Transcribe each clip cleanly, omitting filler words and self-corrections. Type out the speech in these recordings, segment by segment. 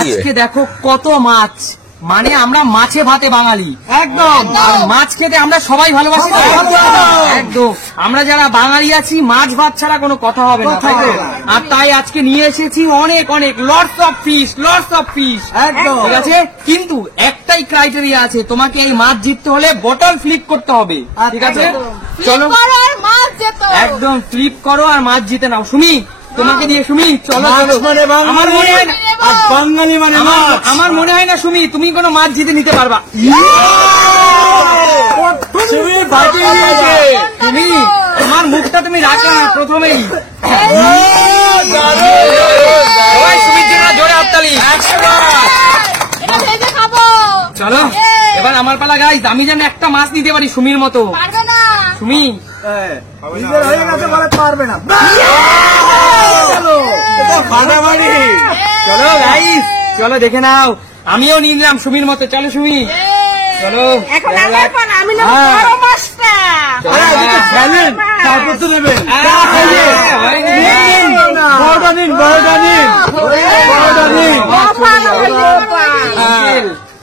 আজকে দেখো কত মাছ, মানে আমরা মাছে ভাতে বাঙালি একদম। আর মাছ খেতে আমরা সবাই ভালোবাসি একদম। আমরা যারা বাঙালি আছি মাছ ভাত ছাড়া কোনো কথা হবে না, আর তাই আজকে নিয়ে এসেছি অনেক অনেক লটস অফ ফিশ একদম, ঠিক আছে। কিন্তু একটাই ক্রাইটেরিয়া আছে, তোমাকে এই মাছ জিততে হলে বটল ফ্লিপ করতে হবে, ঠিক আছে। চলো একদম ফ্লিপ করো আর মাছ জিতে নাও। সুমি তোমাকে দিয়ে, সুমি চলো চলো। আমার মনে হয় না বাঙালি মানে আমার মনে হয় না সুমি তুমি কোনো মাছ জিতে নিতে পারবা। তুমি তোমার মুখটা তুমি রাখো না প্রথমেই। সুমির জন্য জোরে হাততালি। চলো এবার আমার পালা গাইস, আমি যেন একটা মাছ নিতে পারি সুমির মতো। সুমি পারবে না। চলো গাইস চলো দেখে নাও, আমিও নিলাম সুমির মতো। চলো সুমি চলো।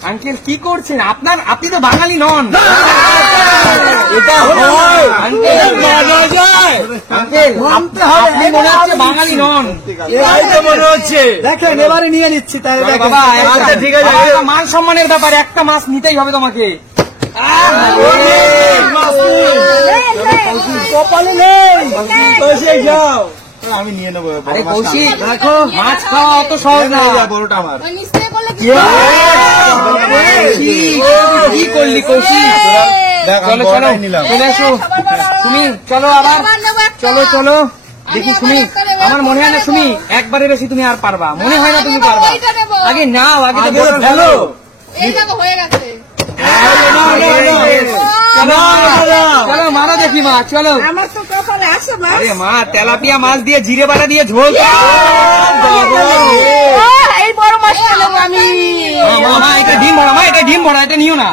আঙ্কেল কি করছেন আপনার? আপনি তো বাঙালি নন। আপনি মনে হচ্ছে বাঙালি নন, মনে হচ্ছে। দেখেন এবারে নিয়ে নিচ্ছি। তাহলে বাবা ঠিক আছে, মান সম্মানের ব্যাপার, একটা মাছ নিতেই হবে তোমাকে। কপালে নেই, আমি নিয়ে নেবো। আরে কৌশিক দেখো মাছ খাওয়া অত সহজ না। বড়টা আমার কি করলি কৌশিক? চলো চলো চলে এসো তুমি, চলো আবার চলো চলো দেখি। সুমি আমার মনে হয় না সুমি একবারে বেশি তুমি আর পারবা, মনে হয় না তুমি পারবা। আগে নাও, আগে তো ভালো চলো মারা দেখি মা, চলো। আরে মা তেলাপিয়া মাছ দিয়ে জিরে বাটা দিয়ে ঝোল, এই বড় মাছ আমি। এটা ডিম ভরা মা, এটা ডিম ভরা, এটা নিও না।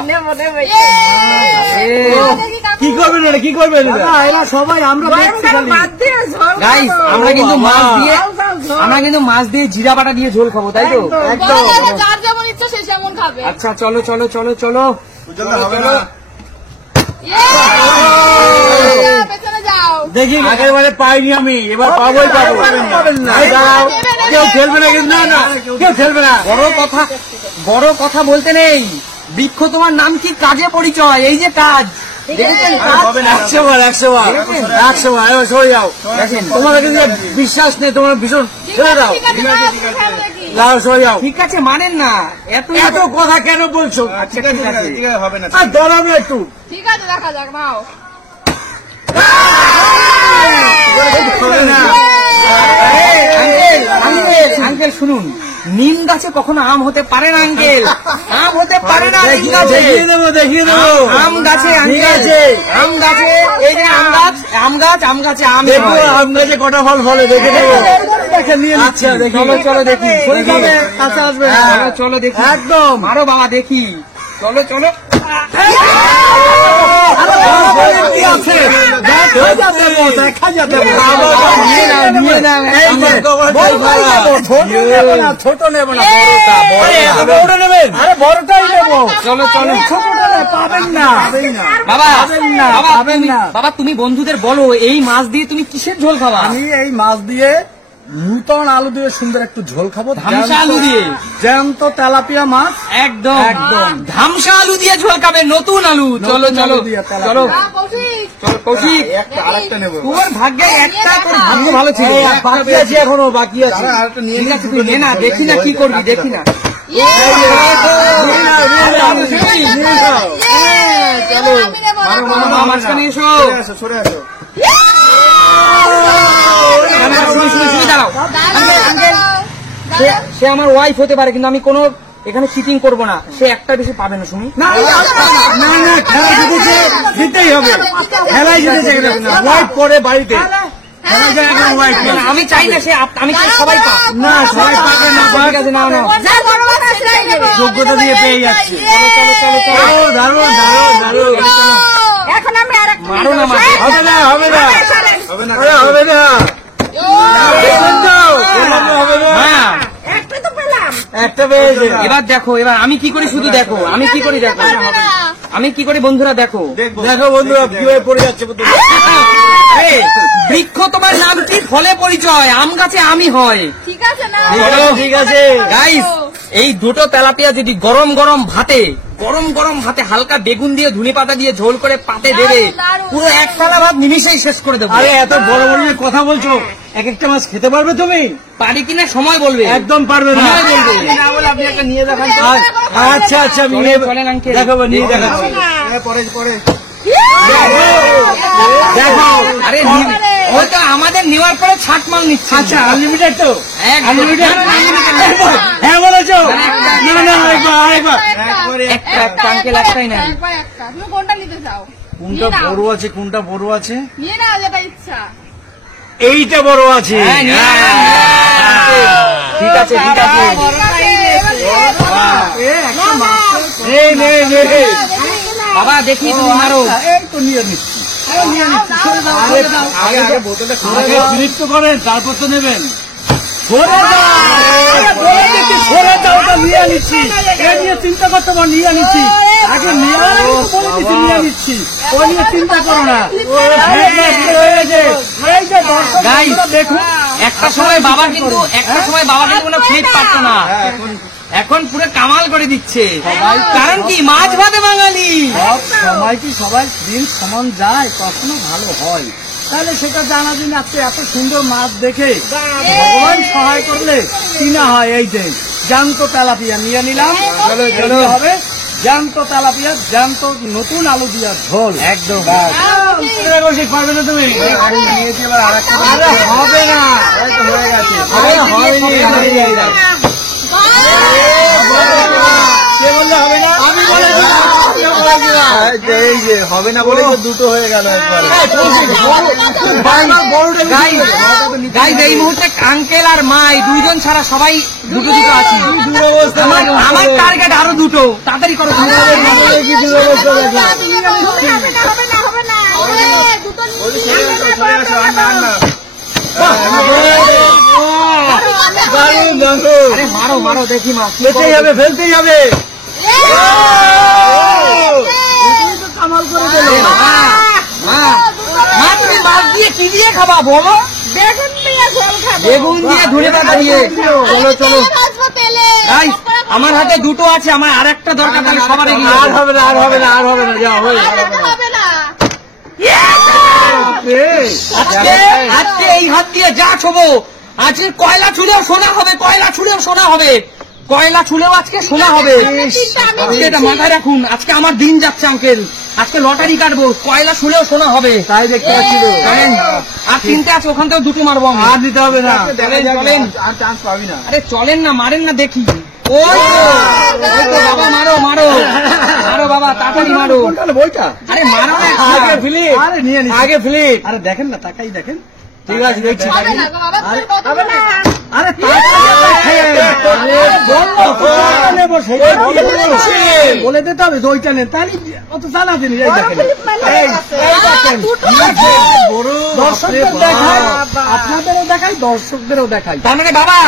কি করবেন এটা, কি করবেন এরা সবাই? আমরা গাইস আমরা কিন্তু মাছ দিয়ে জিরা বাটা দিয়ে ঝোল খাবো, তাই তো? একদম। আচ্ছা চলো চলো চলো চলো। দেখি আগের বারে পাইনি আমি, এবার পাবোই পাবো। কেউ খেলবে না, কিন্তু না কেউ খেলবে না। বড় কথা বলতে নেই। বৃক্ষ তোমার নাম কি, কাজে পরিচয়, এই যে কাজ। তোমার কিন্তু বিশ্বাস নেই, তোমার ভীষণ ঠিক আছে মানেন না, এত কথা কেন বলছো? ঠিক আছে হবে না, দরাবে একটু। ঠিক আছে দেখা যাক, নাও। আঙ্কেল শুনুন, নিম গাছে কখনো আম হতে পারে না আঙ্কেল, আম হতে পারে না নিম গাছে। দেখিয়ে দেবো আম গাছে, আম গাছে, এই যে আম গাছ, আম গাছে আম, আম গাছে কটা ফল ফলে দেখে দেবো। চলো চলো দেখি, কাছে আসবে, চলো দেখি একদম। আরো বাবা দেখি, চলো চলো। ছোট নেব না, বড়টাই নেবো। চলো চলো, ছোটটা পাবেন না বাবা। তুমি বন্ধুদের বলো এই মাছ দিয়ে তুমি কিসের ঝোল খাবা? আমি এই মাছ দিয়ে নূতন আলু দিয়ে সুন্দর একটু ঝোল খাবো, ধামসা আলু দিয়ে, জ্যান্ত তেলাপিয়া মাছ একদম একদম ধামসা আলু দিয়ে ঝোল খাবে, নতুন আলু। চলো চলো চলো কৌশিক, আরেকটা নেবো। তোমার ভাগ্যে একটা, তোর ভাগ্য ভালো ছিল, বাকি আছে এখনো, বাকি আছে। ঠিক আছে তুই নে না, দেখি না কি করবি, দেখি না। চলো মাঝখানে এসো, সরে আসো। সে আমার ওয়াইফ হতে পারে, কিন্তু আমি কোনো এখানে চিটিং করবো না। সে একটা বেশি পাবে না শুনি। না খেলা জিতেছে, জিততেই হবে। খেলাই জিতেছে, ওয়াইফ করে বাড়িতে। আমি চাই না সে, আমি চাই সবাই পাক। না সবাই পাবে না, ঠিক আছে না না, যোগ্যতা দিয়ে পেয়ে যাচ্ছে। দারুণ দারুণ দারুণ। এখন আমি মারো না, হবে না হবে না হবে না হবে না। পেয়েছে। এবার দেখো, এবার আমি কি করি শুধু দেখো, আমি কি করি দেখো, আমি কি করি বন্ধুরা দেখো, দেখো বন্ধুরা কিভাবে পড়ে যাচ্ছে। এই, বৃক্ষ তোমার নাম কি, ফলে পরিচয়, আম গাছে আমি হয়। ঠিক আছে না? ঠিক আছে গাইস, এই দুটো তেলাপিয়া যদি গরম গরম ভাতে হালকা বেগুন দিয়ে ধনে পাতা দিয়ে ঝোল করে পাতে দেবে, পুরো এক থালা ভাত নিমিশেই শেষ করে দেবো। আরে এত বড় বড় যে কথা বলছো, এক একটা মাছ খেতে পারবে তুমি? পারি কিনা সময় বলবে। একদম পারবে না। সময় বলবে। না বলে আপনি একটা নিয়ে দেখান তো। আচ্ছা আচ্ছা আমি চলেন আঙ্কেল। দেখাবো, নিয়ে দেখাচ্ছি। দেখো, আরে হয়তো আমাদের নেওয়ার পরে ছাট মাল নিচ্ছে। আচ্ছা আনলিমিটেড তো? একদম। আনলিমিটেড? হ্যাঁ বলেছো। না না আরেকবার একটা আঙ্কেল, একটাই নেন। একবার একটা। তুমি কোনটা নিতে চাও? কোনটা বড় আছে, কোনটা বড় আছে? নিয়ে নাও যেটা ইচ্ছা। এইটা বড় আছে। হ্যাঁ, নিয়ে নেন, নিয়ে নেন। ঠিক আছে, ঠিক আছে। এই নে নে। বাবা দেখি তুমি মারো। এই তো নিয়ে নিচ্ছি। আগে বোতলটা ফিনিশ তো করেন, তারপর তো নেবেন। সরে দাও, ওটা নিয়ে নিচ্ছি। এ নিয়ে চিন্তা করতে পারো, নিয়ে নিচ্ছি। আগে নিয়ে নিচ্ছি, ওই নিয়ে চিন্তা করো না। গাইস, দেখুন একটা সময় বাবা কিন্তু কোনো ফিট পারতো না, এখন পুরো কামাল করে দিচ্ছে। কারণ কি, মাছ ভাতে বাঙালি। সময় কি সবাই দিন সমান যায়, কখনো ভালো হয়? তাহলে সেটা জানা দিন আজকে এত সুন্দর মাছ দেখে ভগবান সহায় করলে কিনা হয়। এই যে জ্যান্ত তেলাপিয়া নিয়ে নিলাম, চলো হবে জ্যান্ত তেলাপিয়া, জ্যান্ত নতুন আলু দিয়া ঝোল। একদম পারবে না তুমি? আরে হবে না, হয়ে গেছে। কে বললে হবে না? আমি হবে না বলে দুটো হয়ে গেল একবার। গাইস, এই মুহূর্তে আঙ্কেল আর মাই দুইজন ছাড়া সবাই দুটো দুটো আছি। আমার টার্গেট আরো দুটো, তাড়াতাড়ি করো। হবে না। দুটো আরে মারো মারো, দেখি মাছ ফেলতেই হবে, ফেলতেই হবে। কামাল করে দিল। মা, তুমি মাছ দিয়ে কি দিয়ে খাবা বলো? বেগুন দিয়ে ঝোল খাবো। বেগুন দিয়ে ধনে পাতা দিয়ে। চলো চলো গাইস, আমার হাতে দুটো আছে, আমার আর একটা দরকার, তাহলে সবার এগিয়ে আর হবে না, আর হবে না, আর হবে না, যা হয়ে হবে না। আজকে এই হাত দিয়ে যা ছোবো, আজকে কয়লা ছুলেও সোনা হবে, কয়লা ছুলেও সোনা হবে, কয়লা ছুলেও আজকে সোনা হবে। আজকে এটা মাথায় রাখুন, আজকে আমার দিন যাচ্ছে আঙ্কেল, আজকে লটারি কাটবো, কয়লা ছুলেও সোনা হবে। তাই দেখতে পাচ্ছি। আর তিনটে আছে, ওখান থেকে দুটো মারবো আমি। আর দিতে হবে না, চলেন চলেন। আর চান্স পাবি না। আরে চলেন না, মারেন না দেখি। ওই তো বাবা, মারো মারো মারো বাবা, তাড়াতাড়ি মারো। বইটা আরে মারো না, আগে ফ্লিপ, আরে নিয়ে নিন আগে ফ্লিপ। আরে দেখেন না, তাকাই দেখেন। ঠিক আছে, দেখছি। হবে না গো বাবা, তুমি কত না। আরে বলে দিতে হবে যে ওইটা নেন, তাহলে অত জানা জিনিস। এই দেখেন, দর্শকদের দেখাই, আপনাদেরও দেখাই, দর্শকদেরও দেখাই। তার মানে বাবা,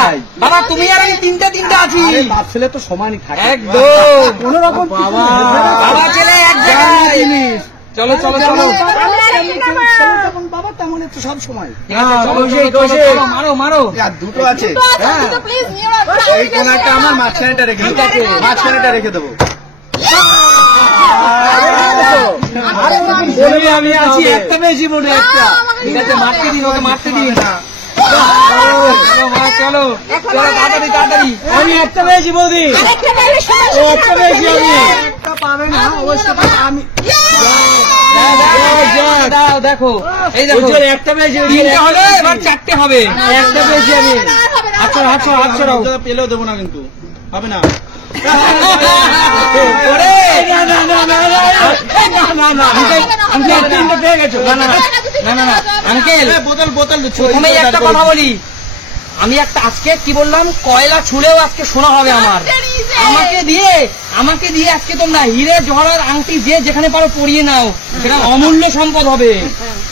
বাবা তুমি আর আমি তিনটা তিনটা আছি। বাপ ছেলে তো সমানই থাকে, একদম কোন রকম বাবা বাবা ছেলে এক জায়গায় জিনিস। চলো চলো চলো, যেমন বাবা তেমন তো সব সময়। চলো চলো চলো, মারো মারো। দুটো আছে, প্লিজ নিও। এই কোনাটা আমার, মাঝখানেটা রেখে দেবো, মাঝখানেটা রেখে দেবো। আমি আছি, একটা বেশি মনে, একটা। ঠিক আছে, মারতে দিন ওকে, মারতে দিন। চলো চলো তাড়াতাড়ি তাড়াতাড়ি। আমি একটা বেশি বৌদি, আরেকটা বেশি ও একটা বেশি। আমি একটা পাবে না অবশ্যই, আমি দাও দেখো, এই দেখো একটা বেশি, তিনটে হলো, এবার চারটে হবে। একটা বেশি। আমি আচ্ছা আচ্ছা আচ্ছা রাও পেলেও দেবো না, কিন্তু হবে না। ওরে, পেয়ে গেছো। না না না আঙ্কেল, বোতল প্রথমেই একটা কথা বলি, আমি একটা আজকে কি বললাম, কয়লা ছুলেও আজকে শোনা হবে আমার। আমাকে দিয়ে আজকে তোমরা হিরে জহরার আংটি যে যেখানে পারো পরিয়ে নাও, সেটা অমূল্য সম্পদ হবে।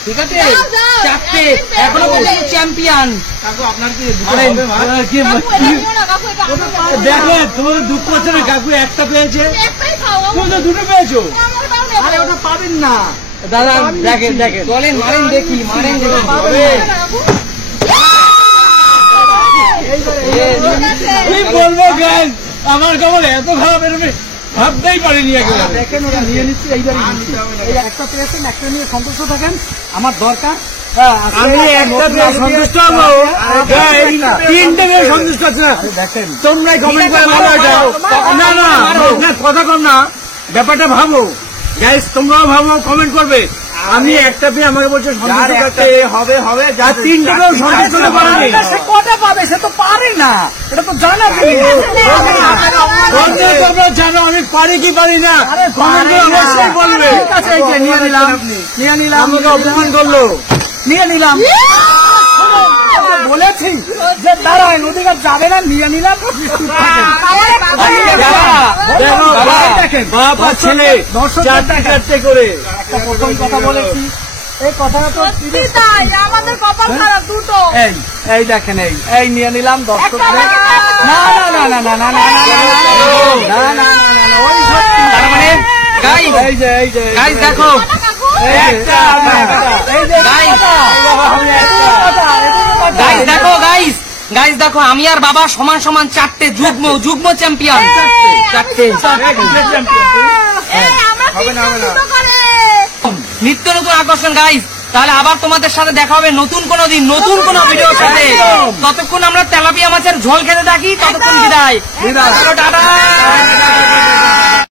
ঠিক আছে যাও, যাও। চারটে একদিন এখনো বের পর্যন্ত হবে। চ্যাম্পিয়ন কাকু আপনার কি মারেন। কি কাকু, এটা নিও না, কাকু, এটা আমার বাবা। দেখেন তুমি তো দুঃখ হচ্ছে না, কাকু একটা পেয়েছে, একটাই খাও, তুমি তো আমার- দুটো পেয়েছো। আমার বাবা নেবো। আরে ওটা পাবেন না দাদা, দেখেন দেখেন চলেন মারেন দেখি মারেন দেখি হবে না, কাকু। ঠিক আছে। কি বলবো জ্ঞান, আমার কেমন এত খারাপ এরকম ভাবতেই পারিনি একেবারে। দেখেন ওরা নিয়ে নিচ্ছে, এইবারই নিচ্ছে। এই একটা পেয়েছেন, একটা নিয়ে সন্তুষ্ট থাকেন, আমার দরকার। আমি একটা পেয়ে সন্তুষ্ট হবো, তিনটে পেয়ে সন্তুষ্ট আছে না। দেখেন তোমরাই কমেন্ট করে ভালো এটা। না না না, কথা কম না, ব্যাপারটা ভাবো গাইস, তোমরাও ভাবো, কমেন্ট করবে। আমি একটা পেয়ে আমাকে বলছে সন্তুষ্ট থাকতে হবে হবে, আর তিনটে পেয়েও সন্তুষ্ট হতে পারেনি। সে কটা পাবে, সে তো পারে না, এটা তো জানা তোমরা জানো আমি পারি কি পারি না, কমেন্ট করে অবশ্যই বলবে। ঠিক আছে, এই যে নিয়ে নিলাম, নিয়ে নিলাম, আমাকে অপমান করলো, নিয়ে নিলাম। বলেছি যে দাঁড়ায় নদীঘাট যাবে না, নিয়ে নিলাম। দেখেন বাপ আর ছেলে চারটে চারটে করে একটা প্রথম কথা বলেছি, এই কথাটা তো সত্যি তাই, আমাদের কপাল খারাপ দুটো। এই এই দেখেন, এই নিয়ে নিলাম দর্শক। একটা আমাকে না না না না না না না না না না, ওই সত্যি। তার মানে গাইস এই যে এই যে গাইস দেখো কাকু। একটা এই যে গাইস গাইস দেখো গাইস দেখো আমি আর বাবা সমান সমান চারটে যুগ্ম চ্যাম্পিয়ন চারটে এই, আমরা তিনজন দুটো করে। নিত্য নতুন আকর্ষণ গাইস। তাহলে আবার তোমাদের সাথে দেখা হবে নতুন কোনো দিন নতুন কোনো ভিডিওর সাথে। ততক্ষণ আমরা তেলাপিয়া মাছের ঝোল খেতে থাকি, ততক্ষণ বিদায়। বিদায়। টাটা।